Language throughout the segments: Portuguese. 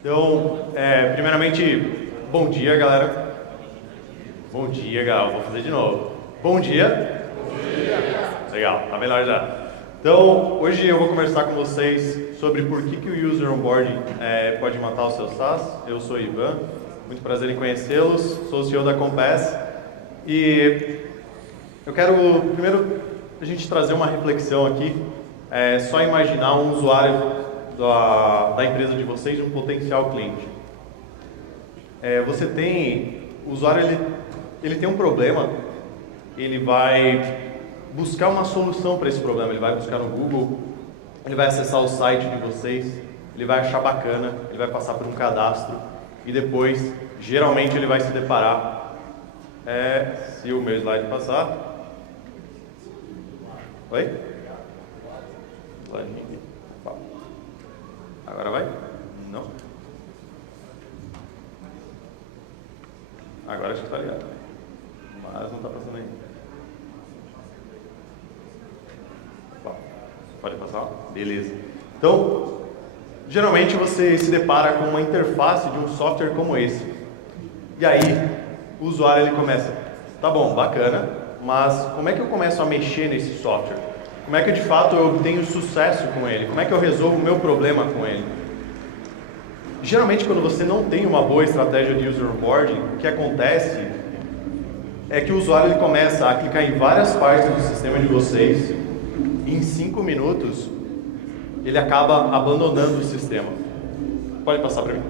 Então, primeiramente, bom dia, galera. Bom dia, Gal. Vou fazer de novo. Bom dia. Bom dia. Legal, tá melhor já. Então, hoje eu vou conversar com vocês sobre por que o User Onboarding pode matar o seu SaaS. Eu sou o Ivan, muito prazer em conhecê-los, sou o CEO da Compass. E eu quero, primeiro, a gente trazer uma reflexão aqui. Só imaginar um usuário da empresa de vocês, um potencial cliente. O usuário ele tem um problema, ele vai buscar uma solução para esse problema, ele vai buscar no Google, ele vai acessar o site de vocês, ele vai achar bacana, ele vai passar por um cadastro e depois, geralmente, ele vai se deparar, se o meu slide passar. Oi? Agora vai? Não. Agora acho que está ligado. Mas não está passando ainda. Pode passar? Beleza. Então, geralmente você se depara com uma interface de um software como esse. E aí, o usuário ele começa, tá bom, bacana, mas como é que eu começo a mexer nesse software? Como é que de fato eu obtenho sucesso com ele? Como é que eu resolvo o meu problema com ele? Geralmente, quando você não tem uma boa estratégia de user onboarding, o que acontece é que o usuário ele começa a clicar em várias partes do sistema de vocês e em 5 minutos ele acaba abandonando o sistema. Pode passar para mim.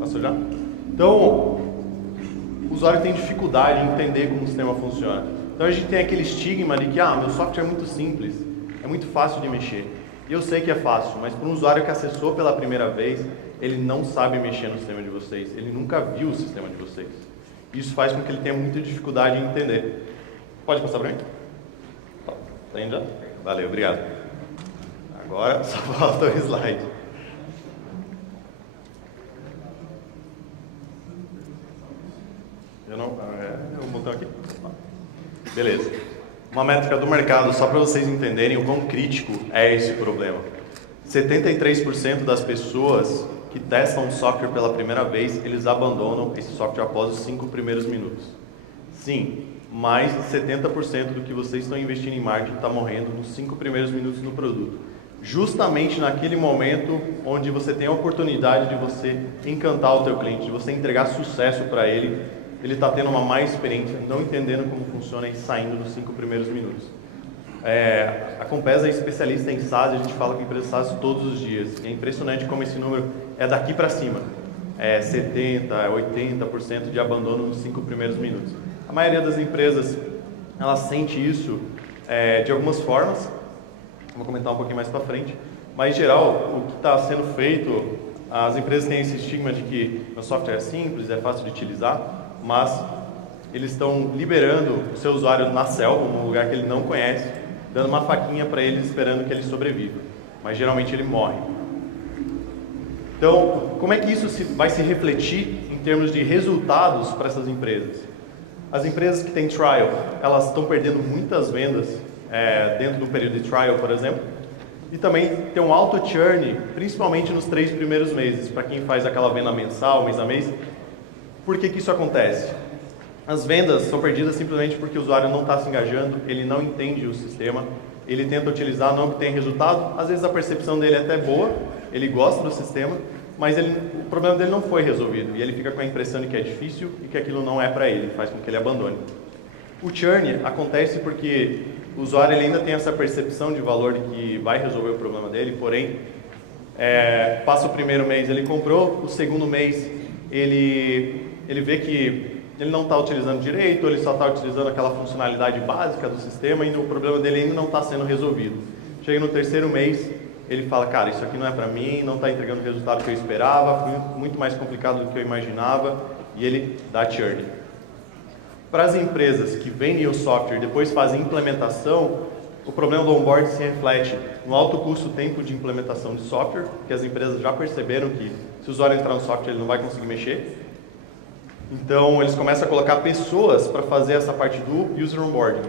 Passou já? Então, o usuário tem dificuldade em entender como o sistema funciona. Então a gente tem aquele estigma de que meu software é muito simples, é muito fácil de mexer. E eu sei que é fácil, mas para um usuário que acessou pela primeira vez, ele não sabe mexer no sistema de vocês, ele nunca viu o sistema de vocês. Isso faz com que ele tenha muita dificuldade em entender. Pode passar para mim? Tá indo já? Valeu, obrigado. Agora só falta o slide. Um botão aqui. Beleza. Uma métrica do mercado, só para vocês entenderem o quão crítico é esse problema. 73% das pessoas que testam um software pela primeira vez, eles abandonam esse software após os 5 primeiros minutos. Sim, mais de 70% do que vocês estão investindo em marketing está morrendo nos 5 primeiros minutos no produto. Justamente naquele momento onde você tem a oportunidade de você encantar o teu cliente, de você entregar sucesso para ele, ele está tendo uma má experiência, não entendendo como funciona e saindo dos 5 primeiros minutos. A Compass é especialista em SaaS, a gente fala com empresas SaaS todos os dias. É impressionante como esse número é daqui para cima. 70%, 80% de abandono nos 5 primeiros minutos. A maioria das empresas, ela sente isso de algumas formas. Vou comentar um pouquinho mais para frente. Mas, em geral, o que está sendo feito, as empresas têm esse estigma de que o software é simples, é fácil de utilizar, mas eles estão liberando o seu usuário na selva, num lugar que ele não conhece, dando uma faquinha para ele, esperando que ele sobreviva. Mas geralmente ele morre. Então, como é que isso vai se refletir em termos de resultados para essas empresas? As empresas que têm trial, elas estão perdendo muitas vendas dentro do período de trial, por exemplo, e também tem um alto churn, principalmente nos 3 primeiros meses, para quem faz aquela venda mensal, mês a mês. Por que isso acontece? As vendas são perdidas simplesmente porque o usuário não está se engajando, ele não entende o sistema, ele tenta utilizar, não obtém resultado, às vezes a percepção dele é até boa, ele gosta do sistema, mas o problema dele não foi resolvido e ele fica com a impressão de que é difícil e que aquilo não é para ele, faz com que ele abandone. O churn acontece porque o usuário ele ainda tem essa percepção de valor de que vai resolver o problema dele, porém, passa o primeiro mês, ele comprou, o segundo mês ele vê que ele não está utilizando direito, ele só está utilizando aquela funcionalidade básica do sistema e o problema dele ainda não está sendo resolvido. Chega no terceiro mês, ele fala, cara, isso aqui não é para mim, não está entregando o resultado que eu esperava, foi muito mais complicado do que eu imaginava, e ele dá churn. Para as empresas que vendem o software e depois fazem implementação, o problema do onboard se reflete no alto custo tempo de implementação de software, que as empresas já perceberam que se o usuário entrar no software ele não vai conseguir mexer. Então, eles começam a colocar pessoas para fazer essa parte do user onboarding.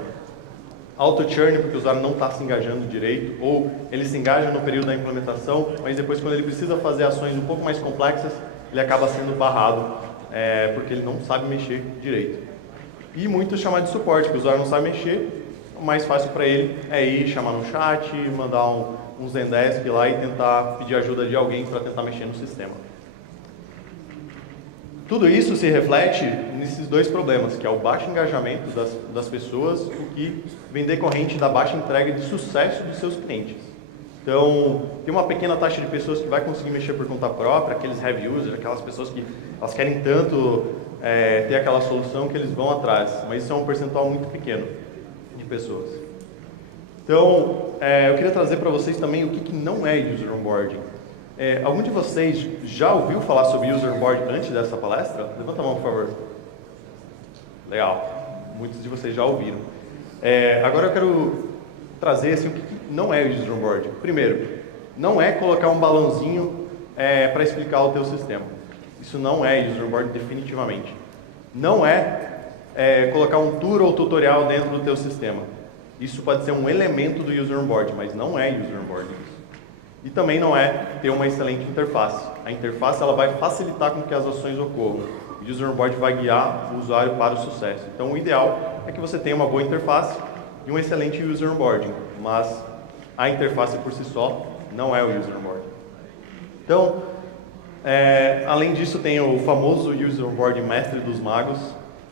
Auto churn, porque o usuário não está se engajando direito, ou ele se engaja no período da implementação, mas depois quando ele precisa fazer ações um pouco mais complexas, ele acaba sendo barrado, porque ele não sabe mexer direito. E muito chamar de suporte, que o usuário não sabe mexer, o mais fácil para ele é ir chamar no chat, mandar um Zendesk lá e tentar pedir ajuda de alguém para tentar mexer no sistema. Tudo isso se reflete nesses dois problemas, que é o baixo engajamento das pessoas, o que vem decorrente da baixa entrega de sucesso dos seus clientes. Então, tem uma pequena taxa de pessoas que vai conseguir mexer por conta própria, aqueles heavy users, aquelas pessoas que elas querem tanto ter aquela solução que eles vão atrás, mas isso é um percentual muito pequeno de pessoas. Então, eu queria trazer para vocês também o que não é User Onboarding. Algum de vocês já ouviu falar sobre User Onboarding antes dessa palestra? Levanta a mão, por favor. Legal. Muitos de vocês já ouviram. Agora eu quero trazer assim, o que não é User Onboarding. Primeiro, não é colocar um balãozinho para explicar o teu sistema. Isso não é User Onboarding definitivamente. Não é colocar um tour ou tutorial dentro do teu sistema. Isso pode ser um elemento do User Onboarding, mas não é User Onboarding. E também não é ter uma excelente interface. A interface ela vai facilitar com que as ações ocorram. O User Onboarding vai guiar o usuário para o sucesso. Então, o ideal é que você tenha uma boa interface e um excelente User Onboarding. Mas a interface por si só não é o User Onboarding. Então, além disso, tem o famoso User Onboarding Mestre dos Magos,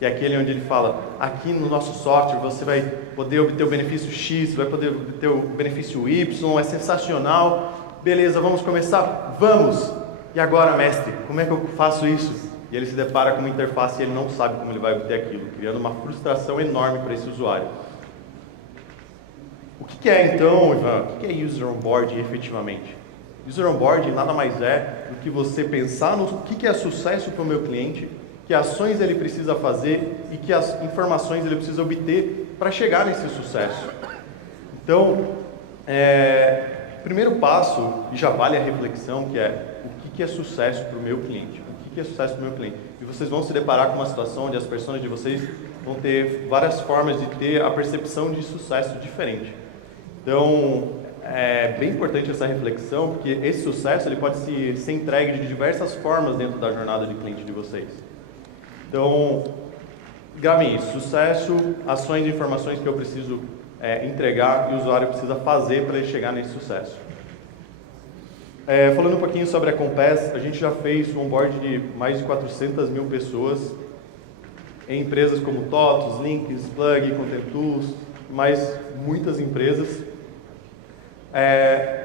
que é aquele onde ele fala, aqui no nosso software você vai poder obter o benefício X, vai poder obter o benefício Y, é sensacional. Beleza, vamos começar? Vamos! E agora, mestre, como é que eu faço isso? E ele se depara com uma interface e ele não sabe como ele vai obter aquilo, criando uma frustração enorme para esse usuário. O que é então, Ivan? O que é User Onboarding efetivamente? User Onboarding nada mais é do que você pensar no que é sucesso para o meu cliente, que ações ele precisa fazer e que as informações ele precisa obter para chegar nesse sucesso. Então, primeiro passo, e já vale a reflexão, que é o que é sucesso para o meu cliente? O que é sucesso para o meu cliente? E vocês vão se deparar com uma situação onde as pessoas de vocês vão ter várias formas de ter a percepção de sucesso diferente. Então, é bem importante essa reflexão, porque esse sucesso ele pode ser entregue de diversas formas dentro da jornada de cliente de vocês. Então, gravem isso, sucesso, ações e informações que eu preciso entregar e o usuário precisa fazer para ele chegar nesse sucesso. Falando um pouquinho sobre a Compass, a gente já fez um onboard de mais de 400 mil pessoas em empresas como TOTOS, Links, Plug, Content Tools, mais muitas empresas.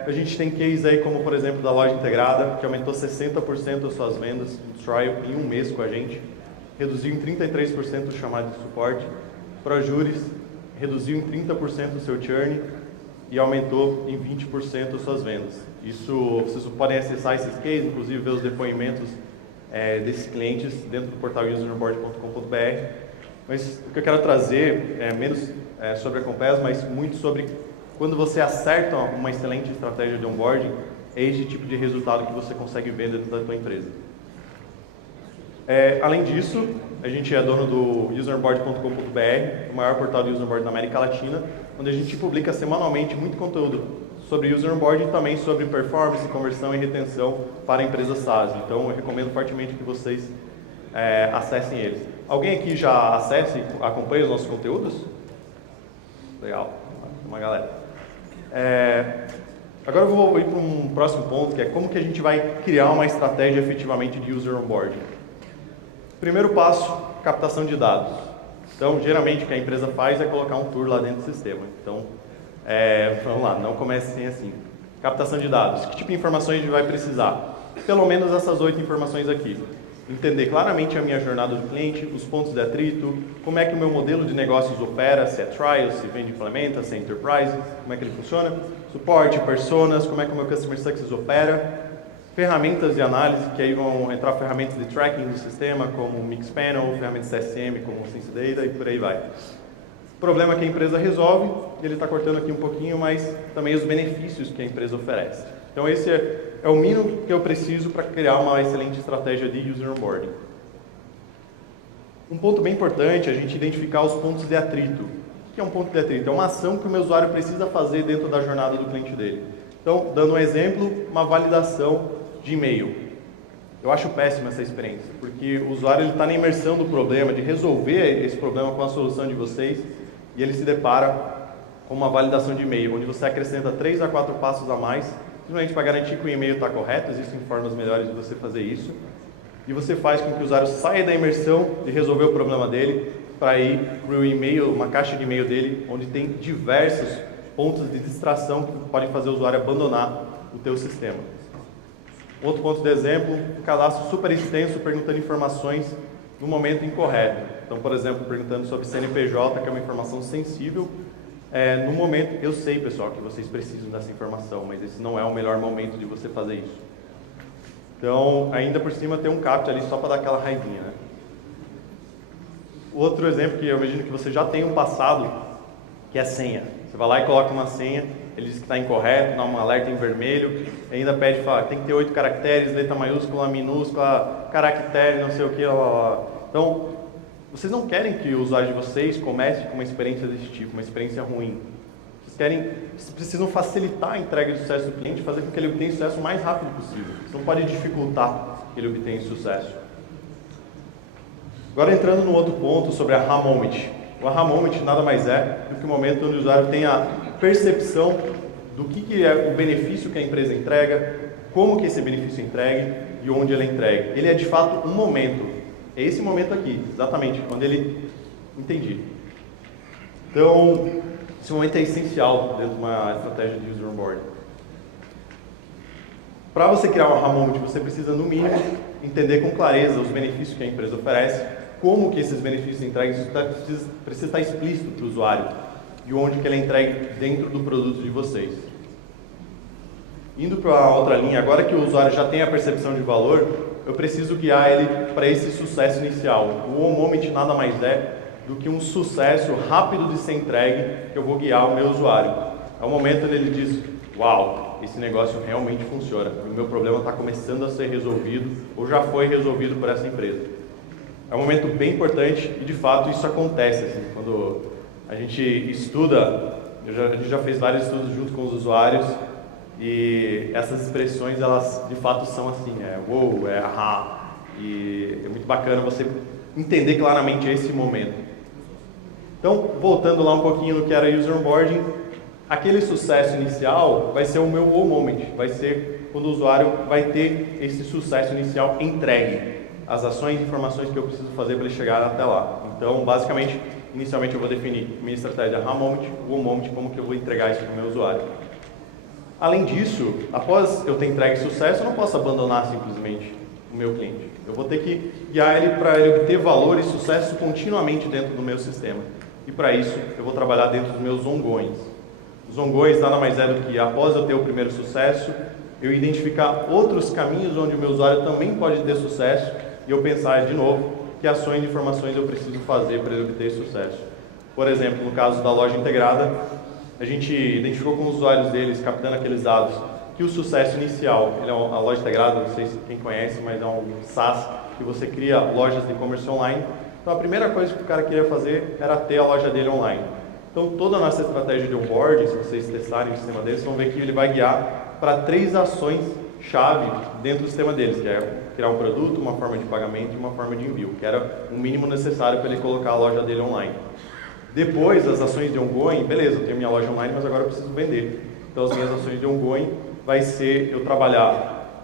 A gente tem case aí como, por exemplo, da Loja Integrada, que aumentou 60% as suas vendas no trial em um mês com a gente, reduziu em 33% o chamado de suporte. ProJuris reduziu em 30% o seu churn e aumentou em 20% as suas vendas. Isso, vocês podem acessar esses cases, inclusive ver os depoimentos desses clientes dentro do portal useronboard.com.br. Mas o que eu quero trazer é menos sobre a Compass, mas muito sobre quando você acerta uma excelente estratégia de onboarding, é esse tipo de resultado que você consegue ver dentro da tua empresa. Além disso, a gente é dono do useronboard.com.br, o maior portal de user onboarding da América Latina, onde a gente publica semanalmente muito conteúdo sobre user onboarding e também sobre performance, conversão e retenção para empresas SaaS. Então, eu recomendo fortemente que vocês acessem eles. Alguém aqui já acessa e acompanha os nossos conteúdos? Legal, uma galera. Agora eu vou ir para um próximo ponto, que é como que a gente vai criar uma estratégia efetivamente de user onboarding. Primeiro passo, captação de dados. Então, geralmente o que a empresa faz é colocar um tour lá dentro do sistema. Então, vamos lá, não comecem assim. Captação de dados. Que tipo de informações a gente vai precisar? Pelo menos essas 8 informações aqui. Entender claramente a minha jornada do cliente, os pontos de atrito, como é que o meu modelo de negócios opera, se é trial, se vende e implementa, se é enterprise, como é que ele funciona, suporte, personas, como é que o meu customer success opera, ferramentas de análise, que aí vão entrar ferramentas de tracking do sistema, como Mixpanel, ferramentas CSM, como Sense Data e por aí vai. Problema que a empresa resolve, ele está cortando aqui um pouquinho, mas também os benefícios que a empresa oferece. Então esse é o mínimo que eu preciso para criar uma excelente estratégia de user onboarding. Um ponto bem importante é a gente identificar os pontos de atrito. O que é um ponto de atrito? É uma ação que o meu usuário precisa fazer dentro da jornada do cliente dele. Então, dando um exemplo, uma validação de e-mail. Eu acho péssima essa experiência, porque o usuário está na imersão do problema, de resolver esse problema com a solução de vocês, e ele se depara com uma validação de e-mail, onde você acrescenta 3 a 4 passos a mais, simplesmente para garantir que o e-mail está correto. Existem formas melhores de você fazer isso, e você faz com que o usuário saia da imersão de resolver o problema dele, para ir para o e-mail, uma caixa de e-mail dele, onde tem diversos pontos de distração que podem fazer o usuário abandonar o teu sistema. Outro ponto de exemplo, um cadastro super extenso perguntando informações no momento incorreto. Então, por exemplo, perguntando sobre CNPJ, que é uma informação sensível. No momento, eu sei, pessoal, que vocês precisam dessa informação, mas esse não é o melhor momento de você fazer isso. Então, ainda por cima tem um CAPTCHA ali só para dar aquela raivinha, né? Outro exemplo que eu imagino que você já tem um passado, que é senha. Você vai lá e coloca uma senha, ele diz que está incorreto, dá um alerta em vermelho, ainda pede, fala, tem que ter 8 caracteres, letra maiúscula, minúscula, caractere, não sei o que, lá, lá, lá. Então, vocês não querem que o usuário de vocês comece com uma experiência desse tipo, uma experiência ruim. Vocês precisam facilitar a entrega de sucesso do cliente, fazer com que ele obtenha sucesso o mais rápido possível. Você não pode dificultar que ele obtenha sucesso. Agora entrando no outro ponto sobre a aha moment. O aha moment nada mais é do que o momento onde o usuário tem a percepção do que é o benefício que a empresa entrega, como que esse benefício é entregue e onde ele é entregue. Ele é de fato um momento. É esse momento aqui, exatamente, quando ele... Entendi. Então, esse momento é essencial dentro de uma estratégia de user onboarding. Para você criar um aha moment, você precisa, no mínimo, entender com clareza os benefícios que a empresa oferece, como que esses benefícios entregues, isso precisa estar explícito para o usuário e onde que ele é entregue dentro do produto de vocês. Indo para a outra linha, agora que o usuário já tem a percepção de valor, eu preciso guiar ele para esse sucesso inicial. O on moment nada mais é do que um sucesso rápido de ser entregue que eu vou guiar o meu usuário. É o momento onde ele diz, uau, esse negócio realmente funciona, o meu problema está começando a ser resolvido ou já foi resolvido por essa empresa. É um momento bem importante e, de fato, isso acontece. Assim, quando a gente estuda, a gente já fez vários estudos junto com os usuários e essas expressões, elas, de fato, são assim, wow, aha. E é muito bacana você entender claramente esse momento. Então, voltando lá um pouquinho no que era user onboarding, aquele sucesso inicial vai ser o meu wow moment, vai ser quando o usuário vai ter esse sucesso inicial entregue. As ações e informações que eu preciso fazer para ele chegar até lá. Então, basicamente, inicialmente eu vou definir minha estratégia aha moment, wow moment, como que eu vou entregar isso para o meu usuário. Além disso, após eu ter entregue sucesso, eu não posso abandonar simplesmente o meu cliente. Eu vou ter que guiar ele para ele obter valor e sucesso continuamente dentro do meu sistema. E para isso, eu vou trabalhar dentro dos meus ongoings. Os ongoings nada mais é do que, após eu ter o primeiro sucesso, eu identificar outros caminhos onde o meu usuário também pode ter sucesso e eu pensar de novo que ações e informações eu preciso fazer para ele obter sucesso. Por exemplo, no caso da loja integrada, a gente identificou com os usuários deles, captando aqueles dados, que o sucesso inicial, ele é a loja integrada, não sei se quem conhece, mas é um SaaS que você cria lojas de e-commerce online. Então a primeira coisa que o cara queria fazer era ter a loja dele online. Então toda a nossa estratégia de onboarding, se vocês testarem o sistema deles, vão ver que ele vai guiar para 3 ações-chave dentro do sistema deles, que é criar um produto, uma forma de pagamento e uma forma de envio, que era o mínimo necessário para ele colocar a loja dele online. Depois, as ações de ongoing, beleza, eu tenho minha loja online, mas agora eu preciso vender. Então as minhas ações de ongoing vai ser eu trabalhar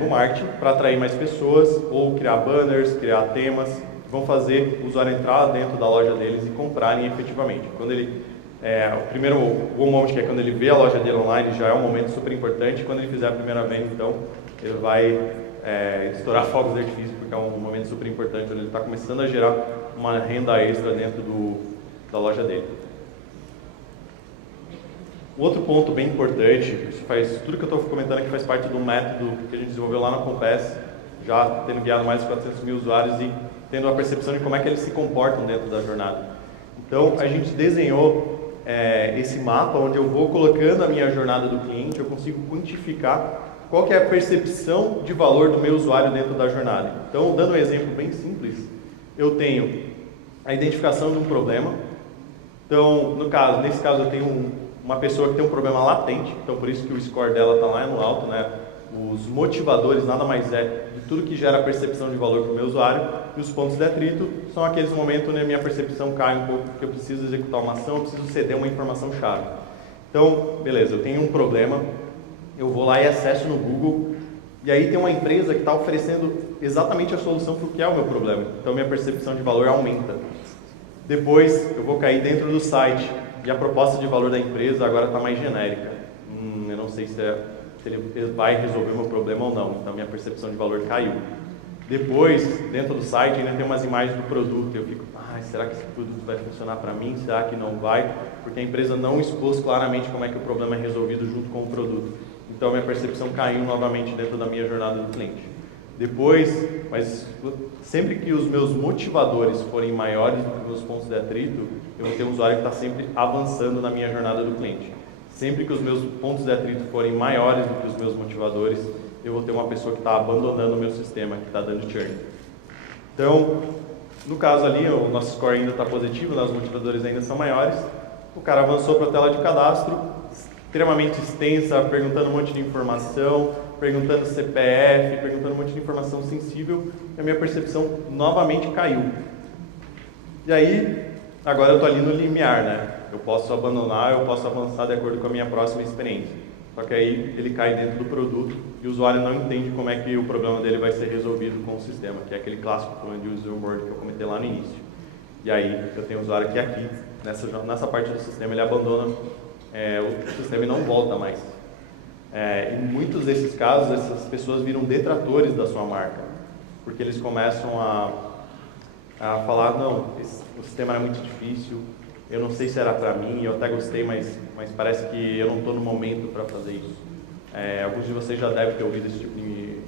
no marketing para atrair mais pessoas, ou criar banners, criar temas, que vão fazer o usuário entrar dentro da loja deles e comprarem efetivamente. Quando ele, o primeiro moment, que é quando ele vê a loja dele online, já é um momento super importante. Quando ele fizer a primeira venda, então, ele vai estourar fogos de artifício, porque é um momento super importante, onde ele está começando a gerar uma renda extra dentro da loja dele. Outro ponto bem importante, tudo que eu estou comentando aqui faz parte do método que a gente desenvolveu lá na Compass, já tendo guiado mais de 400 mil usuários e tendo a percepção de como é que eles se comportam dentro da jornada. Então, a gente desenhou esse mapa onde eu vou colocando a minha jornada do cliente, eu consigo quantificar qual que é a percepção de valor do meu usuário dentro da jornada. Então, dando um exemplo bem simples, eu tenho a identificação de um problema, Então, nesse caso eu tenho uma pessoa que tem um problema latente, então por isso que o score dela está lá no alto, né? Os motivadores nada mais é de tudo que gera percepção de valor para o meu usuário, e os pontos de atrito são aqueles momentos onde a minha percepção cai um pouco, porque eu preciso executar uma ação, eu preciso ceder uma informação chave. Então, beleza, eu tenho um problema, eu vou lá e acesso no Google, e aí tem uma empresa que está oferecendo exatamente a solução para o que é o meu problema, então minha percepção de valor aumenta. Depois eu vou cair dentro do site, e a proposta de valor da empresa agora está mais genérica. Eu não sei se ele vai resolver o meu problema ou não, então minha percepção de valor caiu. Depois, dentro do site, ainda tem umas imagens do produto, eu fico, será que esse produto vai funcionar para mim? Será que não vai? Porque a empresa não expôs claramente como é que o problema é resolvido junto com o produto. Então minha percepção caiu novamente dentro da minha jornada do cliente. Depois, mas sempre que os meus motivadores forem maiores do que os meus pontos de atrito, eu vou ter um usuário que está sempre avançando na minha jornada do cliente. Sempre que os meus pontos de atrito forem maiores do que os meus motivadores, eu vou ter uma pessoa que está abandonando o meu sistema, que está dando churn. Então, no caso ali, o nosso score ainda está positivo, os motivadores ainda são maiores. O cara avançou para a tela de cadastro, extremamente extensa, perguntando um monte de informação, perguntando CPF, perguntando um monte de informação sensível, e a minha percepção novamente caiu. E aí, agora eu estou ali no limiar, né? Eu posso abandonar, eu posso avançar de acordo com a minha próxima experiência. Só que aí ele cai dentro do produto e o usuário não entende como é que o problema dele vai ser resolvido com o sistema, que é aquele clássico problema de user onboarding que eu comentei lá no início. E aí eu tenho um usuário que aqui, nessa parte do sistema, ele abandona o sistema e não volta mais. Em muitos desses casos, essas pessoas viram detratores da sua marca, porque eles começam a falar, não, o sistema é muito difícil, eu não sei se era para mim, eu até gostei, mas parece que eu não estou no momento para fazer isso. Alguns de vocês já devem ter ouvido esse tipo de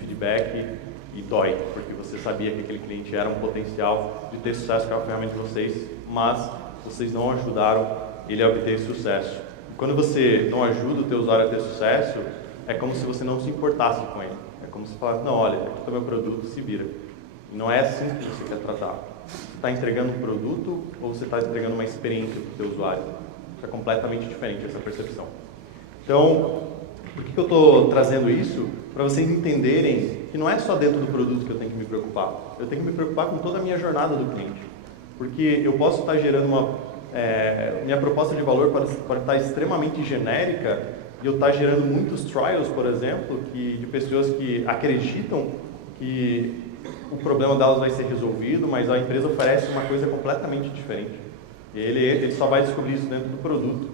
feedback e dói, porque você sabia que aquele cliente era um potencial de ter sucesso com a ferramenta de vocês, mas vocês não ajudaram ele a obter sucesso. Quando você não ajuda o teu usuário a ter sucesso, é como se você não se importasse com ele. É como se falasse, não, olha, aqui está o meu produto, se vira. E não é assim que você quer tratar. Você está entregando um produto ou você está entregando uma experiência para o teu usuário? Isso é completamente diferente, essa percepção. Então, por que eu estou trazendo isso? Para vocês entenderem que não é só dentro do produto que eu tenho que me preocupar. Eu tenho que me preocupar com toda a minha jornada do cliente. Porque eu posso estar gerando minha proposta de valor pode estar extremamente genérica e eu estar gerando muitos trials, por exemplo, de pessoas que acreditam que o problema delas vai ser resolvido, mas a empresa oferece uma coisa completamente diferente. E ele só vai descobrir isso dentro do produto.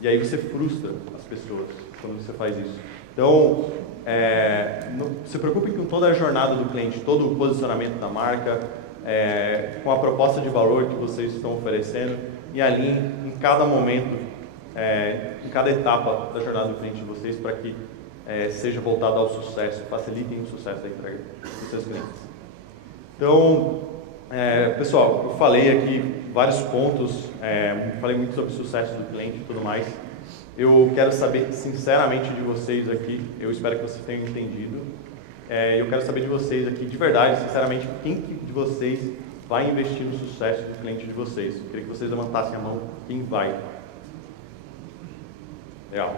E aí você frustra as pessoas quando você faz isso. Então, se preocupe com toda a jornada do cliente, todo o posicionamento da marca, com a proposta de valor que vocês estão oferecendo e alinhem em cada momento, em cada etapa da jornada do cliente de vocês para que seja voltado ao sucesso, facilitem o sucesso da entrega dos seus clientes. Então, pessoal, eu falei aqui vários pontos, falei muito sobre o sucesso do cliente e tudo mais. Eu quero saber sinceramente de vocês aqui, eu espero que vocês tenham entendido. Eu quero saber de vocês aqui, de verdade, sinceramente, quem de vocês vai investir no sucesso do cliente de vocês? Eu queria que vocês levantassem a mão, quem vai? Legal.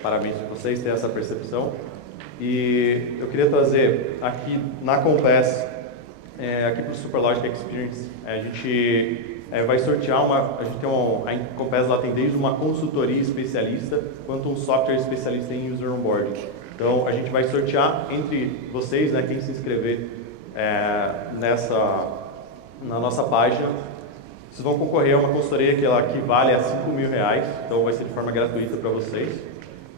Parabéns para vocês terem essa percepção. E eu queria trazer aqui na Compass, aqui para o Superlogic Experience, a gente vai sortear a Compass lá tem desde uma consultoria especialista quanto um software especialista em user onboarding. Então a gente vai sortear entre vocês, né, quem se inscrever na nossa página. Vocês vão concorrer a uma consultoria que ela equivale a R$5.000, então vai ser de forma gratuita para vocês.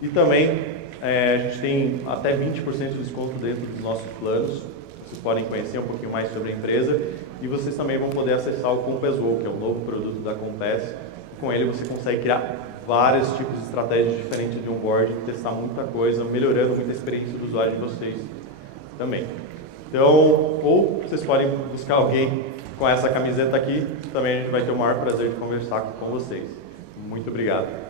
E também a gente tem até 20% de desconto dentro dos nossos planos. Vocês podem conhecer um pouquinho mais sobre a empresa e vocês também vão poder acessar o Compass Go, que é um novo produto da Compass. Com ele você consegue criar vários tipos de estratégias diferentes de onboarding, testar muita coisa, melhorando muita experiência do usuário de vocês também. Então, ou vocês podem buscar alguém com essa camiseta aqui, também a gente vai ter o maior prazer de conversar com vocês. Muito obrigado.